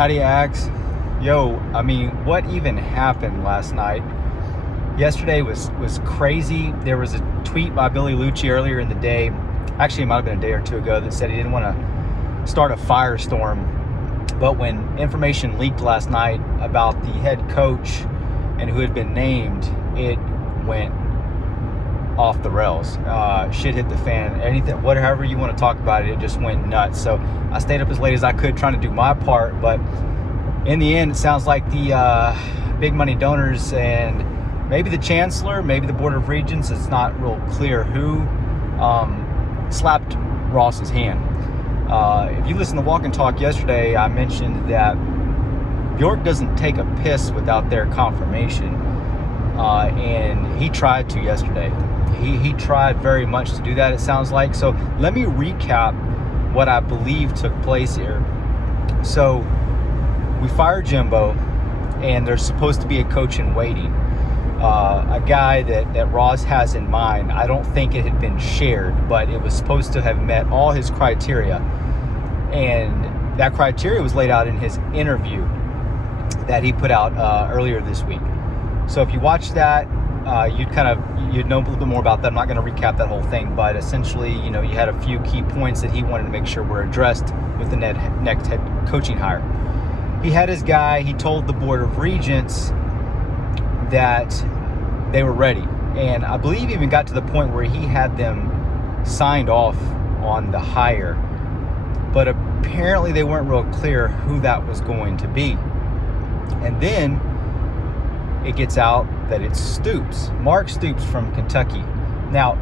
Howdy, Ags. Yo, I mean, what even happened last night? Yesterday was crazy. There was a tweet by Billy Lucci earlier in the day. Actually, it might have been a day or two ago that said he didn't want to start a firestorm. But when information leaked last night about the head coach and who had been named, it went off the rails. Shit hit the fan. Anything, whatever you want to talk about it just went nuts. So I stayed up as late as I could trying to do my part, but in the end, it sounds like the big money donors and maybe the chancellor, maybe the Board of Regents, it's not real clear who slapped Ross's hand. If you listen to Walk and Talk yesterday, I mentioned that Bjork doesn't take a piss without their confirmation, and he tried to yesterday. He tried very much to do that, it sounds like. So let me recap what I believe took place here. So we fired Jimbo, and there's supposed to be a coach in waiting. A guy that Ross has in mind. I don't think it had been shared, but it was supposed to have met all his criteria. And that criteria was laid out in his interview that he put out earlier this week. So if you watch that, you'd know a little bit more about that. I'm not going to recap that whole thing, but essentially, you had a few key points that he wanted to make sure were addressed with the next head coaching hire. He had his guy. He told the Board of Regents that they were ready, and I believe he even got to the point where he had them signed off on the hire, but apparently they weren't real clear who that was going to be. And then it gets out that it's Stoops, Mark Stoops from Kentucky. Now,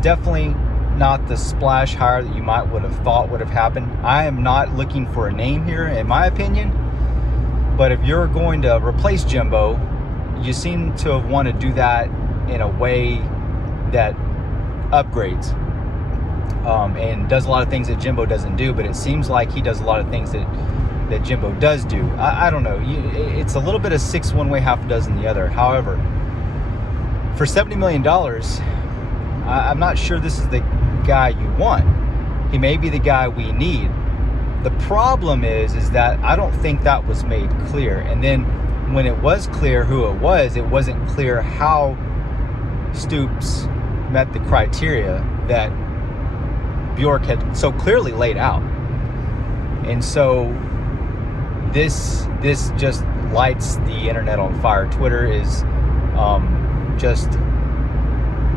definitely not the splash hire that you might would have thought would have happened. I am not looking for a name here, in my opinion, but if you're going to replace Jimbo, you seem to have want to do that in a way that upgrades and does a lot of things that Jimbo doesn't do, but it seems like he does a lot of things that Jimbo does do. I don't know. It's a little bit of six one way, half a dozen the other. However, for $70 million, I'm not sure this is the guy you want. He may be the guy we need. The problem is that I don't think that was made clear. And then when it was clear who it wasn't clear how Stoops met the criteria that Bjork had so clearly laid out. And so this just lights the internet on fire. Twitter is just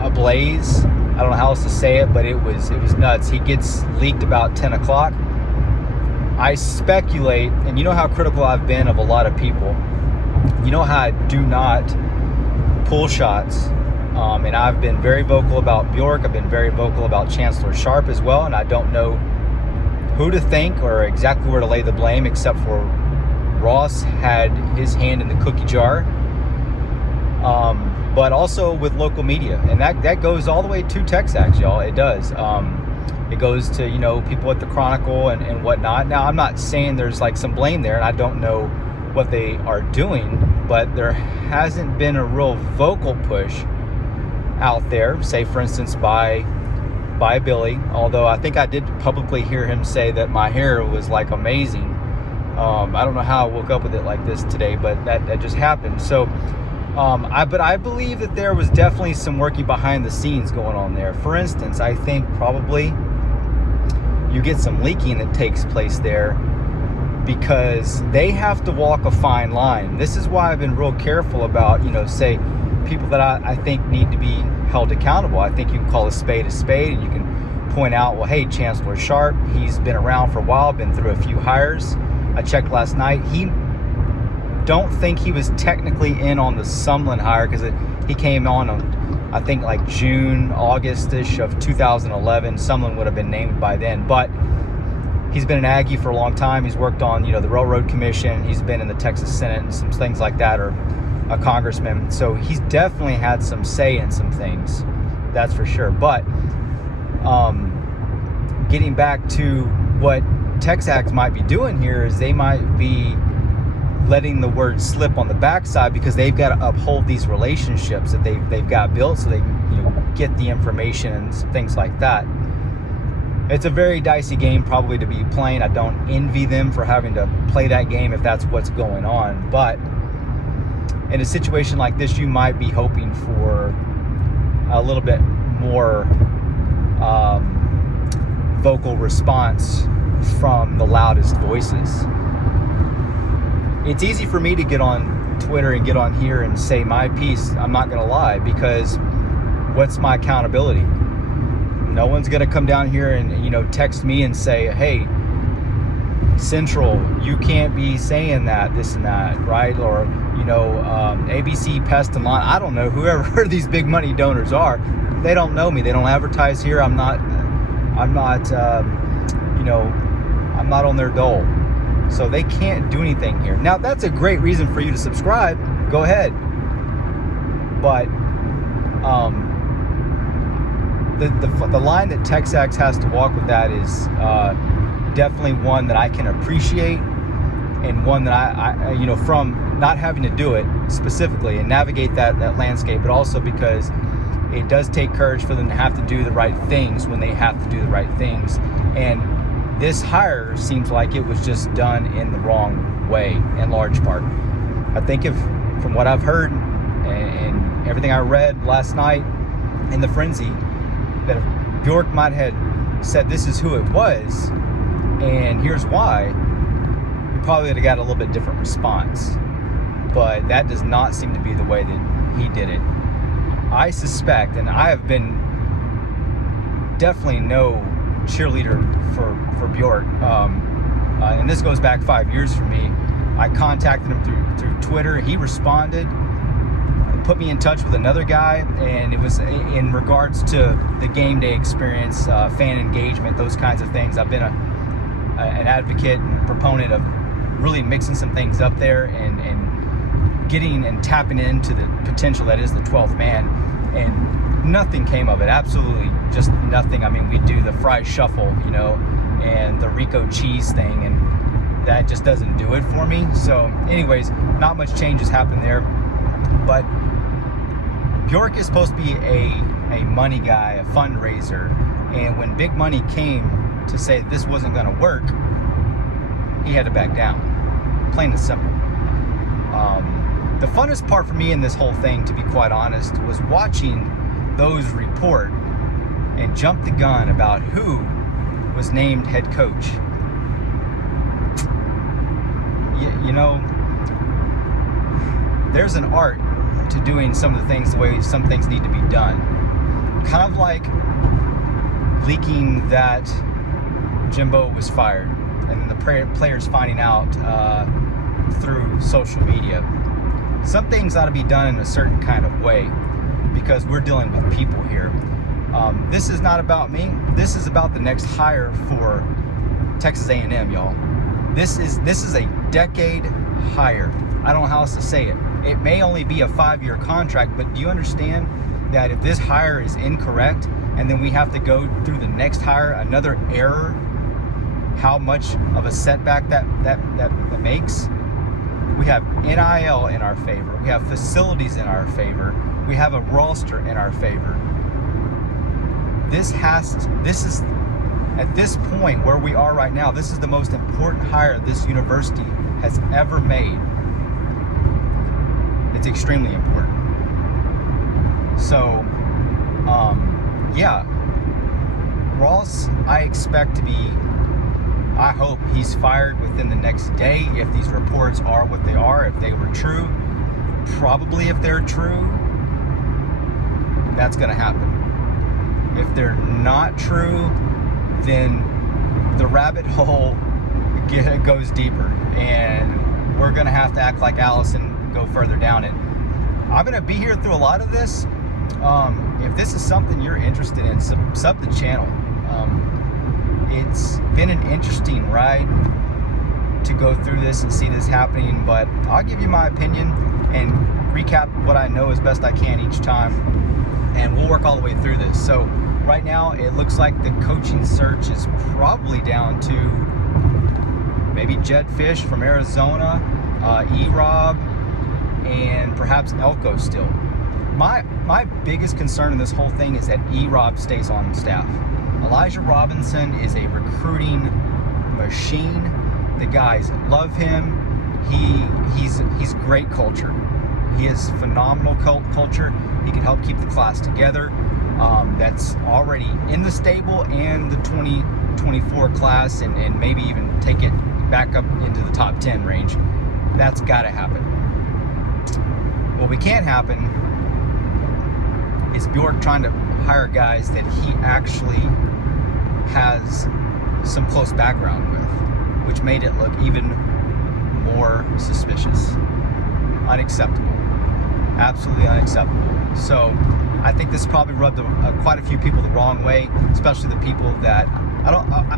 ablaze. I don't know how else to say it, but it was nuts. He gets leaked about 10 o'clock. I speculate, and you know how critical I've been of a lot of people. You know how I do not pull shots. And I've been very vocal about Bjork. I've been very vocal about Chancellor Sharp as well. And I don't know who to thank or exactly where to lay the blame, except for Ross had his hand in the cookie jar. But also with local media. And that goes all the way to Texas, y'all. It does. It goes to, people at the Chronicle and whatnot. Now, I'm not saying there's like some blame there, and I don't know what they are doing, but there hasn't been a real vocal push out there, say for instance by Billy, although I think I did publicly hear him say that my hair was like amazing. I don't know how I woke up with it like this today, but that just happened. So I believe that there was definitely some working behind the scenes going on there. For instance, I think probably you get some leaking that takes place there because they have to walk a fine line. This is why I've been real careful about, say, people that I think need to be held accountable. I think you can call a spade, and you can point out, well, hey, Chancellor Sharp, he's been around for a while, been through a few hires. I checked last night. Don't think he was technically in on the Sumlin hire because he came on I think like June, August-ish of 2011. Sumlin would have been named by then, but he's been an Aggie for a long time. He's worked on, the Railroad Commission. He's been in the Texas Senate and some things like that, or a congressman. So he's definitely had some say in some things. That's for sure. But getting back to what Texas might be doing here is they might be letting the word slip on the backside because they've got to uphold these relationships that they've got built so they can get the information and things like that. It's a very dicey game probably to be playing. I don't envy them for having to play that game if that's what's going on. But in a situation like this, you might be hoping for a little bit more vocal response from the loudest voices. It's easy for me to get on Twitter and get on here and say my piece, I'm not going to lie, because what's my accountability? No one's going to come down here and, text me and say, hey, Central, you can't be saying that, this and that, right? Or, ABC Pest and Lawn. I don't know, whoever these big money donors are, they don't know me. They don't advertise here. I'm not on their dole. So they can't do anything here. Now, that's a great reason for you to subscribe. Go ahead. But the line that Texax has to walk with that is definitely one that I can appreciate, and one that I from not having to do it specifically and navigate that landscape, but also because it does take courage for them to have to do the right things when they have to do the right things. And this hire seems like it was just done in the wrong way in large part. I think from what I've heard and everything I read last night in the frenzy, that if Bjork might have said this is who it was and here's why, we probably would have got a little bit different response. But that does not seem to be the way that he did it. I suspect, and I have been definitely no cheerleader for Bjork, and this goes back 5 years for me. I contacted him through Twitter. He responded, put me in touch with another guy, and it was in regards to the game day experience, fan engagement, those kinds of things. I've been an advocate and proponent of really mixing some things up there and getting and tapping into the potential that is the 12th man, and nothing came of it. Absolutely just nothing. I mean, we do the fry shuffle, and the Rico cheese thing, and that just doesn't do it for me. So anyways, not much change has happened there. But Bjork is supposed to be a money guy, a fundraiser, and when big money came to say this wasn't going to work, he had to back down, plain and simple. The funnest part for me in this whole thing, to be quite honest, was watching those report and jump the gun about who was named head coach. There's an art to doing some of the things the way some things need to be done. Kind of like leaking that Jimbo was fired, and then the players finding out through social media. Some things ought to be done in a certain kind of way, because we're dealing with people here. This is not about me. This is about the next hire for Texas A&M, y'all. This is a decade hire. I don't know how else to say it. It may only be a 5-year contract, but do you understand that if this hire is incorrect and then we have to go through the next hire, another error, how much of a setback that makes? We have NIL in our favor. We have facilities in our favor. We have a roster in our favor. This is, at this point where we are right now, this is the most important hire this university has ever made. It's extremely important. So, Ross, I expect to be, I hope he's fired within the next day if these reports are what they are, if they were true. Probably if they're true, that's going to happen. If they're not true, then the rabbit hole goes deeper, and we're going to have to act like Alice and go further down it. I'm going to be here through a lot of this. If this is something you're interested in, sub the channel. It's been an interesting ride to go through this and see this happening, but I'll give you my opinion and recap what I know as best I can each time, and we'll work all the way through this. So right now it looks like the coaching search is probably down to maybe Jed Fish from Arizona, E-Rob, and perhaps Elko still. My biggest concern in this whole thing is that E-Rob stays on staff. Elijah Robinson is a recruiting machine. The guys love him. He's great culture. He has phenomenal culture. He can help keep the class together. That's already in the stable and the 2024 class, and maybe even take it back up into the top 10 range. That's got to happen. What we can't happen is Bjork trying to hire guys that he actually has some close background with, which made it look even more suspicious. Unacceptable. Absolutely unacceptable. So I think this probably rubbed quite a few people the wrong way, especially the people that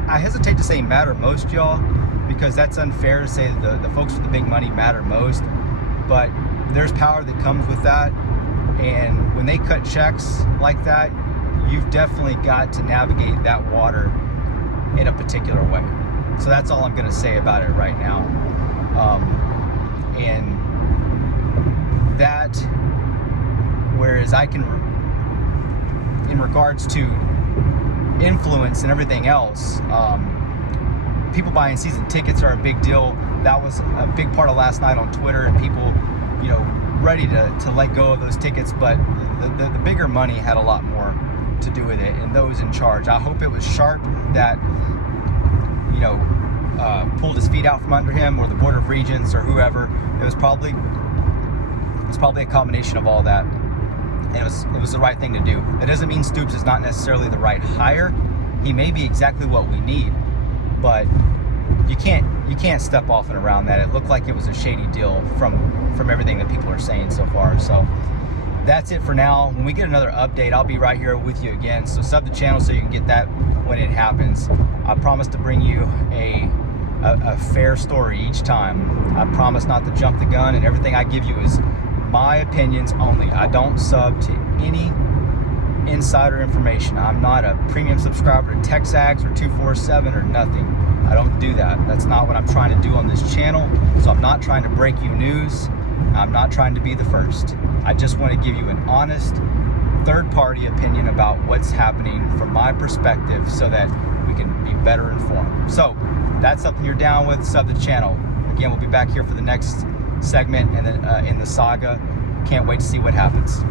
I hesitate to say matter most, y'all, because that's unfair to say that the folks with the big money matter most, but there's power that comes with that, and when they cut checks like that, you've definitely got to navigate that water in a particular way. So that's all I'm going to say about it right now. And that, whereas I can, in regards to influence and everything else, people buying season tickets are a big deal. That was a big part of last night on Twitter, and people, ready to let go of those tickets, but the bigger money had a lot more to do with it, and those in charge. I hope it was Sharp that pulled his feet out from under him, or the Board of Regents, or whoever. It was probably a combination of all that, and it was the right thing to do. That doesn't mean Stoops is not necessarily the right hire. He may be exactly what we need, but you can't step off and around that. It looked like it was a shady deal from everything that people are saying so far. So that's it for now. When we get another update, I'll be right here with you again. So sub the channel so you can get that when it happens. I promise to bring you a fair story each time. I promise not to jump the gun, and everything I give you is my opinions only. I don't sub to any insider information. I'm not a premium subscriber to TexAgs or 247 or nothing. I don't do that. That's not what I'm trying to do on this channel. So I'm not trying to break you news. I'm not trying to be the first. I just want to give you an honest, third-party opinion about what's happening from my perspective, so that we can be better informed. So that's something you're down with, sub the channel. Again, we'll be back here for the next segment and then in the saga. Can't wait to see what happens.